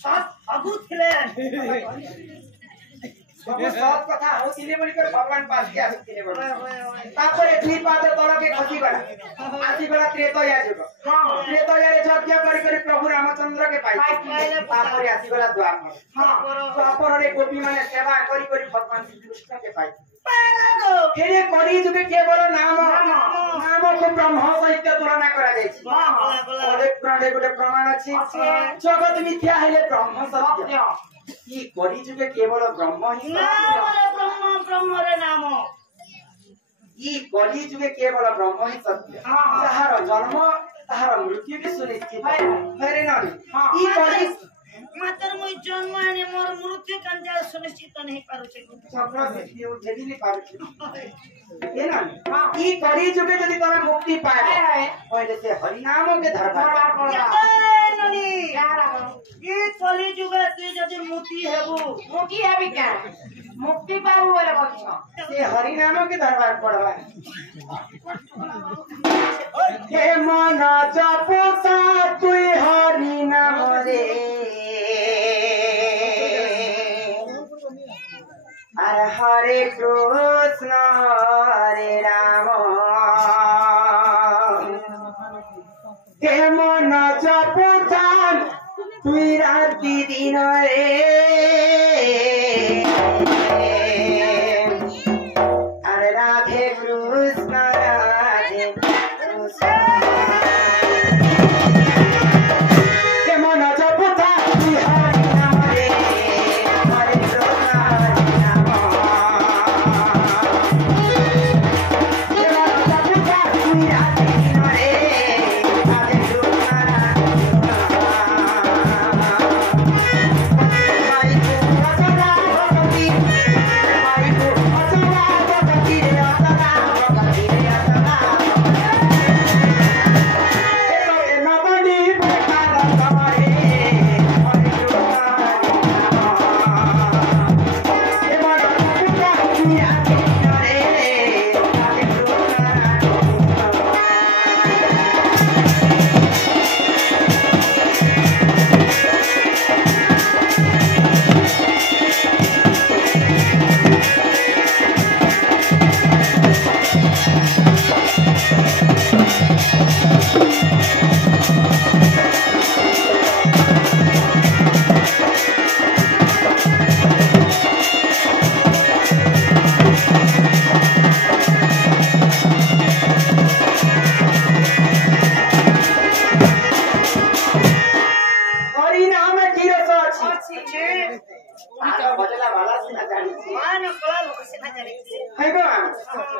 अगु थिले सब कथा होतिले बोली कर भगवान पास के आसीले बोल तापर एठी पाद तल के खसी गला आसी गला त्रेतया जुग त्रेतया रे यज्ञ करी प्रभु रामचंद्र के पाई तापर आसी गला द्वापर द्वापर रे गोपी माने सेवा करी भगवान श्री कृष्ण के पाई फेरे करी जुगे केवल नाम को ब्रह्म सहित तुलना करा जाय अनेक प्राणे गोटे प्रमाण अछि जगत मिथ्या हेले ब्रह्म सत्य ये करी जुगे केवल ब्रह्म ही ब्रह्म रे नाम ये कली जुगे केवल ब्रह्म ही सत्य ताहार जन्म ताहार मृत्यु भी सुनिश्चित है नानी ये कली मात्र मुई जन्म आने मोर मृत्यु कंजा सुनिश्चित नहीं पारु छे सफल व्यक्ति ओ जेदी नहीं पारु छे ये नानी ये कली जुगे यदि तमे मुक्ति पाए पहले से हरि नाम के धर्म नानी ये कली जुगे तू यदि मुक्ति हेबी क्या मुक्ति पाबू बोले बच्चा से हरि नाम के दरबार पड़वा हे मन जपता तू हरि नाम रे अरे हरे कृष्ण हरे राम हे मन जपता तू राति दिन रे अरे राधे कृष्ण राधे कृष्ण के मन जपता तू हरि नाम रे हरे कृष्ण हरे राम के मन जपता तू राधे दिन रे राधे कृष्ण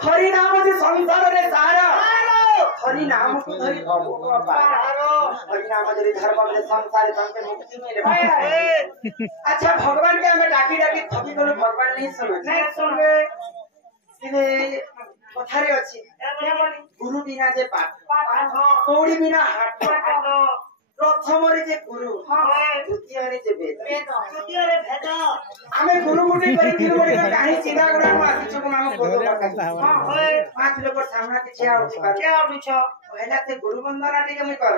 हरि नाम से संसार रे सारा हरि नाम को धरि भगवान हरि नाम जरि धर्म में संसार संते मुक्ति मिले अच्छा भगवान के हमें डाकी डाकी थकी करो भगवान नहीं सुने सीधे कथारे अछि गुरु बिना जे पाठ तोड़ी बिना हाथ प्रथम रे जे गुरु द्वितीय रे जे वेद तृतीय रे भेद आमे गुरु मुनि करी फिर मोडी काहे चिदा गुडा को आसी छको नाम बोलो पांच लोग सामना के छे आउ छ पहला से गुरु वंदना टिके मैं कर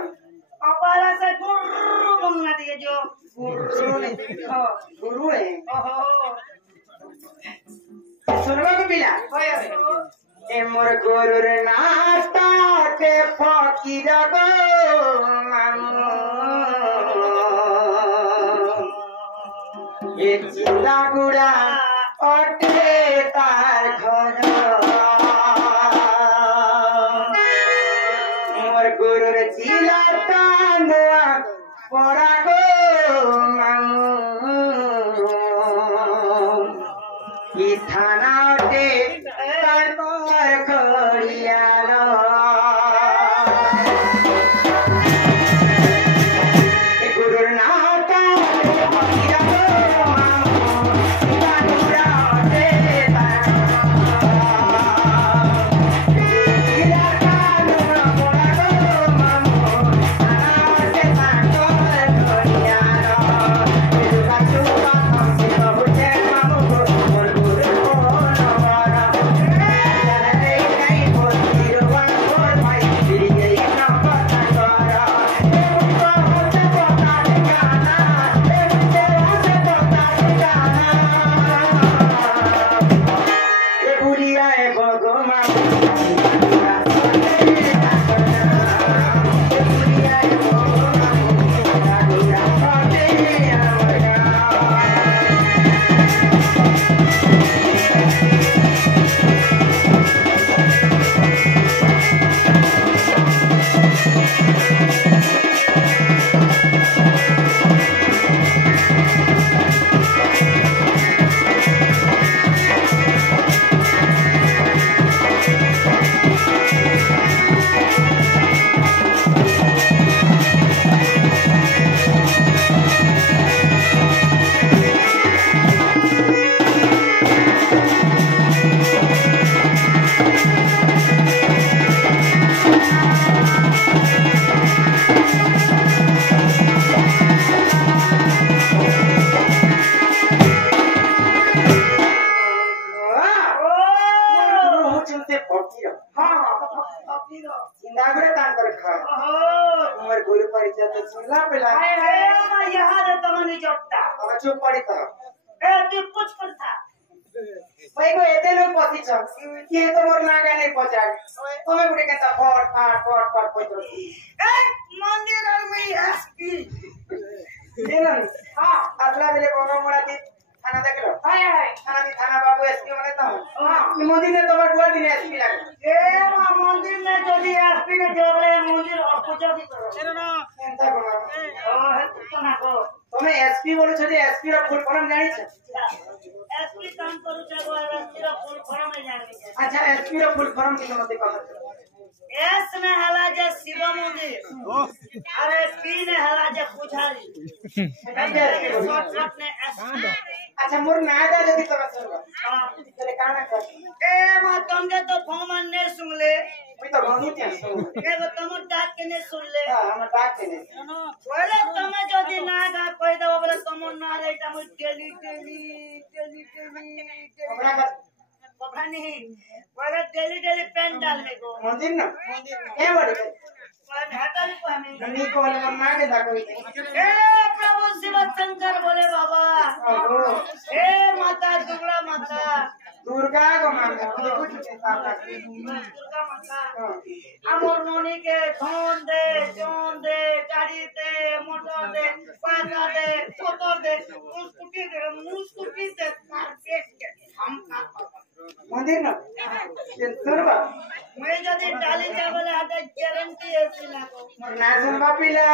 अपाला से गुरु वंदना टिके जो गुरु ने गुरु है ओहो सुनवा को पिला ए मोर गुरु रे नास्ता के फकीर गो ये चिल्ला गुड़ा अटे तार घर मोर गुरु रे चिल्ला तांदुआ पड़ा गो ई थाना अटे तार खड़ियालो गुरु नाता फकीर गो इंदा गुरे कान कर खा ओहो हमर गुरु परिचय तो सुनला पेला हाय हाय मैं यहाँ रे तमनी चपटा हम चुप पड़ी तो ए तू कुछ करता भाई को एते लोग पति छ ये तो मोर नागा नहीं पहुंचा तुम्हें गुरे के फट फट पहुंच ए मंदिर में एसपी देलन हां अगला बेले बोगा मोरा दी थाना देखलो हाय हाय थाना बाबू एसपी माने तो हां ई मंदिर ने तोर दुआर दिन एसपी लागे ए मंदिर में यदि एसपी के जोड़े मंदिर और पूजा भी करो एंता बना ओ है तो ना को तुम्हें एसपी बोलो छ जे एसपी रा फुल फॉर्म जानी छ एसपी काम करू चाहो एसपी रा फुल फॉर्म में जाने अच्छा एसपी रा फुल फॉर्म किनो मते कह एस में हला जे शिव मंदिर अरे पी ने हला जे पुजारी शॉर्टकट ने एस अच्छा मोर नादा जदी तोरा सुन चले काना कर ए मा तुमके तो फोन ने सुनले मैं तो गनु ते सुन ए वो तुम डाक के ने सुनले हां हम डाक के ने बोले तुम जदी ना गा कोई दो बोले तुम ना रे तुम टेली हमरा का पता नहीं बोले टेली पेन डालने को मंदिर ना ए बड़ी कोई भेटल को हमें ननी को वाले मन मागे दा कोई ए प्रभु शिव शंकर बोले बाबा ओहो ए माता दुर्गा माता दुर्गा को मान कुछ चिंता ना दुर्गा माता আমর ননিকে ধন দে জন দে গাড়ি দে মোটর দে পাতা দে পোতর দে মুস্কুটি দে মার্কেট के हम मंदिर ना ये सुनबा मैं जदी डाली चावल आटा गारंटी है सिला को ना सुनबा पिला